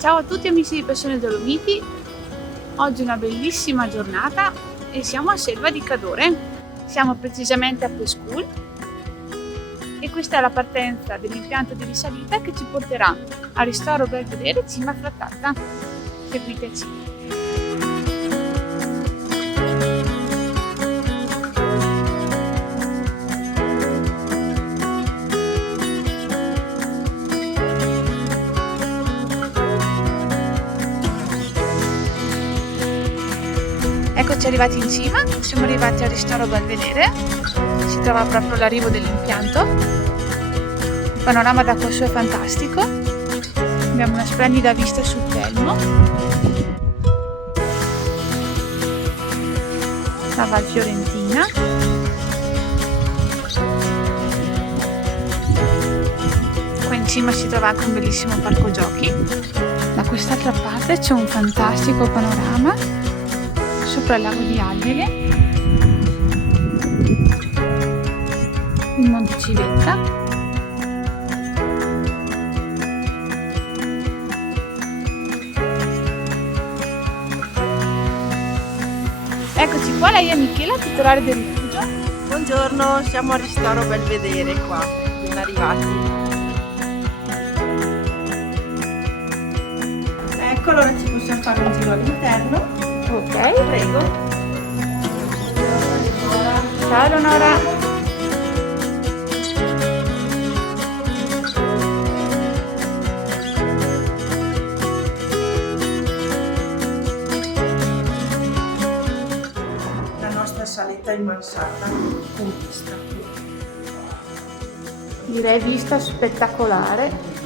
Ciao a tutti amici di Passione Dolomiti, oggi è una bellissima giornata e siamo a Selva di Cadore, siamo precisamente a Pescul e questa è la partenza dell'impianto di risalita che ci porterà al ristoro Belvedere Cima Frattata. Seguiteci! Eccoci arrivati in cima, siamo arrivati al ristoro Belvedere, si trova proprio all'arrivo dell'impianto, il panorama da quassù è fantastico, abbiamo una splendida vista sul Telmo, la Val Fiorentina, qua in cima si trova anche un bellissimo parco giochi, da quest'altra parte c'è un fantastico panorama sopra il lago di Alleghe, il Monte Civetta, eccoci qua, lei è Michela, titolare del rifugio. Buongiorno, siamo al ristoro Belvedere qua, appena arrivati. Ecco, allora ci possiamo fare un giro all'interno. Ok, Prego. ciao Eleonora. La nostra saletta in mansarda con vista. Direi vista spettacolare.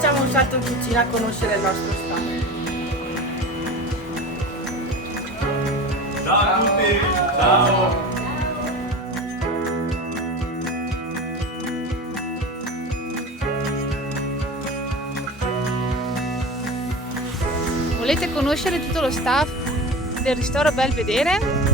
Facciamo un salto in cucina a conoscere il nostro staff. Ciao a tutti, ciao! Volete conoscere tutto lo staff del ristoro Belvedere?